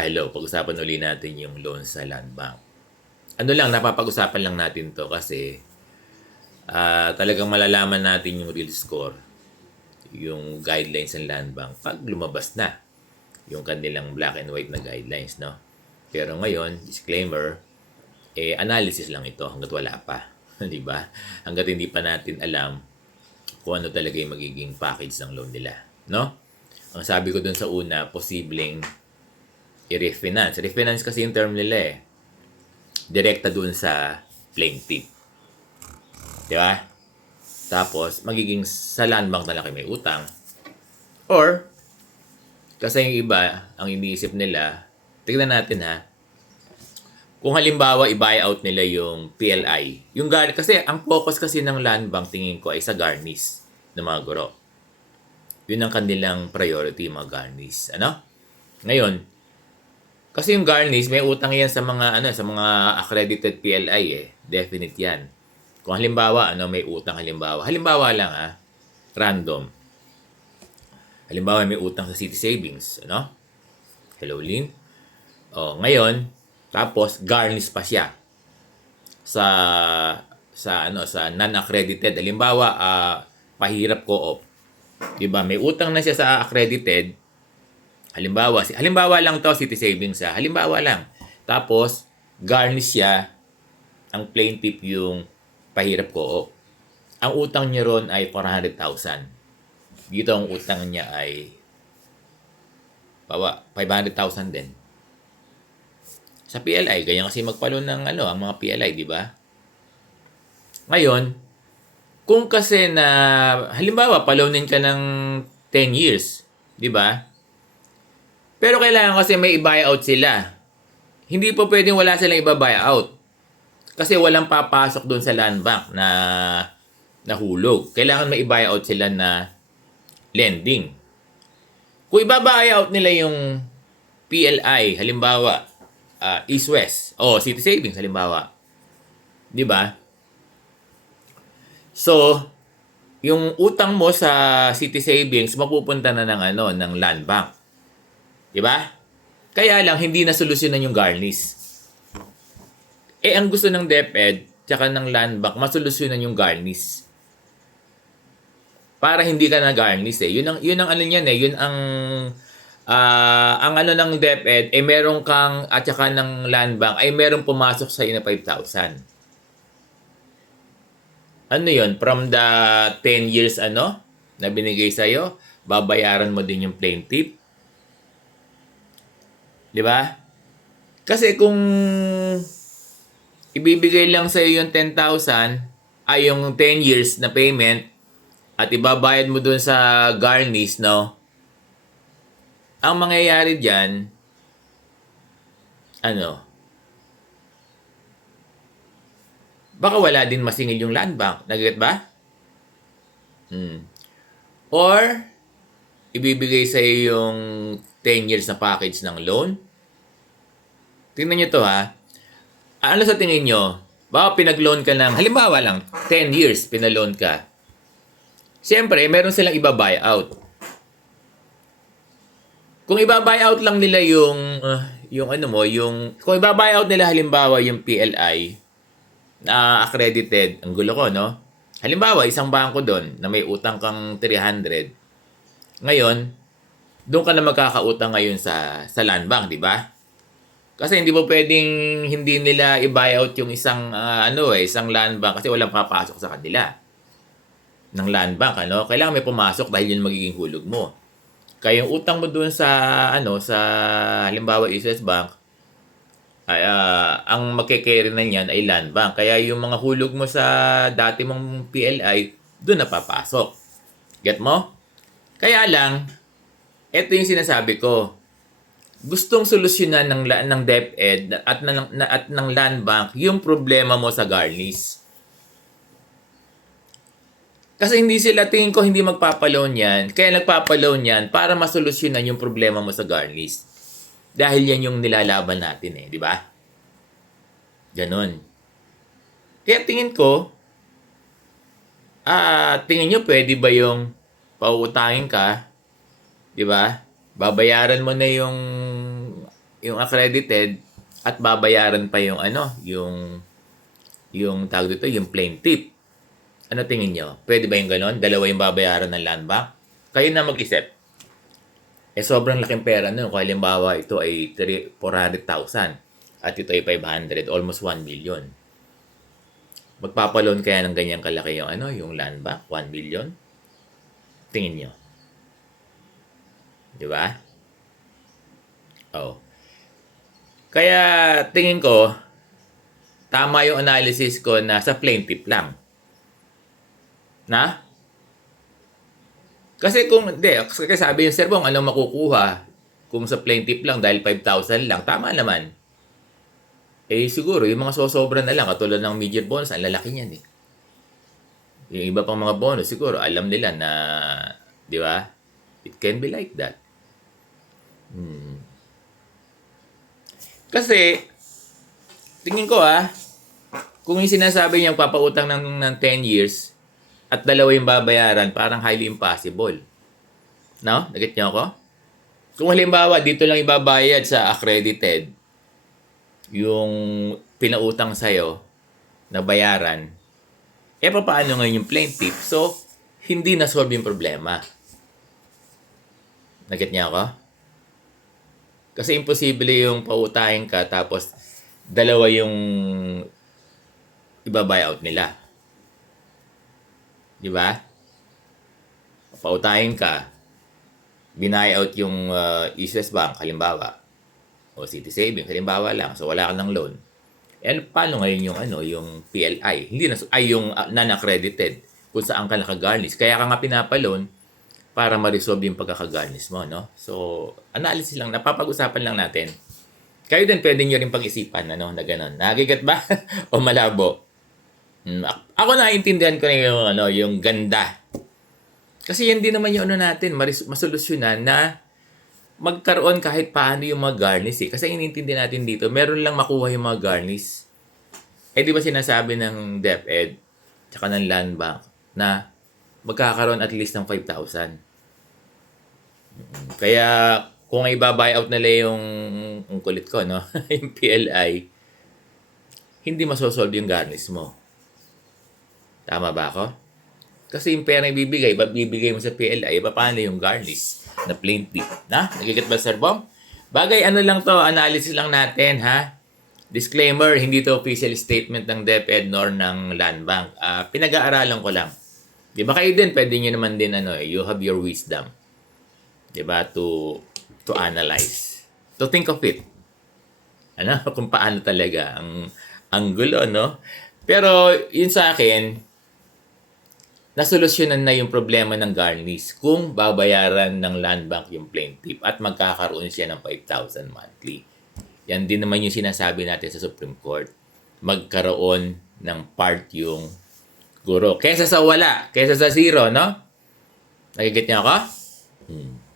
Hello. Pag-usapan uli natin yung loan sa land bank. Ano lang, napapag-usapan lang natin to kasi talagang malalaman natin yung real score, yung guidelines ng land bank pag lumabas na yung kanilang black and white na guidelines, no? Pero ngayon, disclaimer, analysis lang ito hanggat wala pa. Di ba? Hanggat hindi pa natin alam kung ano talaga yung magiging package ng loan nila, no? Ang sabi ko dun sa una, posibleng i-refinance. Refinance kasi yung term nila direkta dun sa plaintiff. Di ba? Tapos, magiging sa land bank na lang kayo may utang. Or, kasi yung iba, ang iniisip nila, tignan natin ha, kung halimbawa i-buyout nila yung PLI, kasi ang focus kasi ng land bank tingin ko ay sa garnish ng mga guro. Yun ang kanilang priority, mga garnish. Ano? Ngayon, kasi yung garnish, may utang yan sa mga sa mga accredited PLI Definite yan. Kung halimbawa, may utang halimbawa lang random. Halimbawa, may utang sa City Savings, Hello, Lynn. Ngayon, tapos garnish pa siya sa non-accredited. Halimbawa, Pahirap Co-op. 'Di ba? May utang na siya sa accredited. Halimbawa lang to, City Savings halimbawa lang. Tapos, garnish siya, ang plaintiff yung Pahirap Co-op. Ang utang niya ron ay 400,000. Dito ang utang niya ay 500,000 din. Sa PLI, ganyan kasi magpalo ng ang mga PLI, di ba? Ngayon, kung kasi na, halimbawa, palonin ka ng 10 years, di ba? Pero kailangan kasi may i-buyout sila. Hindi po pwedeng wala silang iba-buyout. Kasi walang papasok doon sa land bank na nahulog. Kailangan may i-buyout sila na lending. Kung i-buyout nila yung PLI, halimbawa, East-West, City Savings, halimbawa. Di ba? So, yung utang mo sa City Savings, mapupunta na ng land bank. Di ba? Kaya lang, hindi na solusyonan yung garnish. Ang gusto ng DepEd, tsaka ng land bank, masolusyonan yung garnish. Para hindi ka na garnish Yun ang ano niyan Yun ang ng DepEd, meron kang, at saka ng land bank, ay merong pumasok sa na 5,000. Ano yun? From the 10 years na binigay sa'yo, babayaran mo din yung plaintiff. Di ba? Kasi kung ibibigay lang sa'yo yung 10,000, ay yung 10 years na payment, at ibabayad mo dun sa garnish, ang mangyayari dyan, baka wala din masingil yung land bank. Naget ba? Or, ibibigay sa yung 10 years na package ng loan. Tingnan nyo to Ano sa tingin nyo? Baka pinag-loan ka ng, halimbawa lang, 10 years pinaloan ka. Siyempre, meron silang iba-buyout. Kung iba-buyout lang nila kung iba-buyout nila halimbawa yung PLI na accredited, ang gulo ko, Halimbawa, isang bangko doon na may utang kang 300. Ngayon, doon ka na magkakautang ngayon sa land bank, di ba? Kasi hindi mo pwedeng hindi nila i-buyout yung isang isang land bank kasi walang papasok sa kanila ng land bank, Kailangan may pumasok dahil yun magiging hulog mo. Kaya yung utang mo doon sa sa halimbawa US Bank ay ang magke-carry na niyan ay land bank. Kaya yung mga hulog mo sa dati mong PLI doon na papasok. Get mo? Kaya lang, ito yung sinasabi ko. Gustong solusyonan ng DepEd at ng land bank yung problema mo sa garnish. Kasi tingin ko hindi magpapaloan yan. Kaya nagpapaloan yan para masolusyonan yung problema mo sa garnish. Dahil yan yung nilalaban natin di ba? Ganon. Kaya tingin ko, tingin nyo pwede ba yung pauutangin ka, di ba? Babayaran mo na yung yung accredited at babayaran pa yung ano, yung tawag dito, yung plaintiff. Ano tingin nyo? Pwede ba yung ganon? Dalawa yung babayaran ng land bank? Kayo na mag-isip. Sobrang laking pera nun. Kung halimbawa ito ay 400,000 at ito ay 500, almost 1 million. Magpapaloan kaya ng ganyang kalaki yung ano, yung land bank? 1 million? Tingin nyo? Di ba? Oh. Kaya tingin ko, tama yung analysis ko na sa plaintiff lang. Na? Kasi kasi sabi yung serbong, anong makukuha kung sa plaintiff lang dahil 5,000 lang, tama naman. Siguro, yung mga sosobra na lang, katulad ng major bonus, ang lalaki niyan eh. Yung iba pang mga bonus, siguro, alam nila na, di ba? It can be like that. Kasi, tingin ko kung yung sinasabi niyang papautang ng 10 years, at dalawa yung babayaran, parang highly impossible. No? Nagit niyo ako? Kung halimbawa, dito lang ibabayad sa accredited, yung pinautang sa'yo na bayaran, paano ngayon yung plaintiff? So, hindi na-solve yung problema. Nagit niya ako? Kasi imposible yung pautahin ka tapos dalawa yung iba-buyout nila. Di ba? Pautahin ka, binayout yung East West Bank, halimbawa, o City Savings, halimbawa lang, so wala ka ng loan. Paano ngayon yung yung PLI? Hindi na yung non-accredited kung saan ka nakagarnish. Kaya ka nga pinapaloan para ma-resolve yung pagkakagarnish mo, no? So, analysis lang, napapag-usapan lang natin. Kayo din pwede nyo rin pag-isipan na gano'n. Nagigat ba? O malabo? Ako naiintindihan ko na yung ganda. Kasi yan din naman yung natin, masolusyonan na magkaroon kahit paano yung mga garnish eh. Kasi iniintindi natin dito, meron lang makuha yung mga garnish. Di ba sinasabi ng DepEd tsaka ng Land Bank na magkakaroon at least ng 5,000. Kaya kung i-buyout nila yung kulit ko, no? Yung PLI, hindi masosolve yung garnish mo. Tama ba ako? Kasi yung pera ibibigay mo sa PLI, paano yung garnish na plaintiff? Na? Nagigat ba, Sir Bong? Bagay, lang to, analysis lang natin, ha? Disclaimer, hindi to official statement ng DepEd nor ng Land Bank. Pinag-aaralan ko lang. Di ba kayo din, pwede nyo naman din, you have your wisdom. Di ba? To analyze. To think of it. Kung paano talaga. Ang gulo, no? Pero, yun sa akin, nasolusyonan na yung problema ng garnish kung babayaran ng Land Bank yung plaintiff at magkakaroon siya ng 5,000 monthly. Yan din naman yung sinasabi natin sa Supreme Court. Magkaroon ng part yung guro. Kesa sa wala, kesa sa zero, no? Nagigit niyo ako?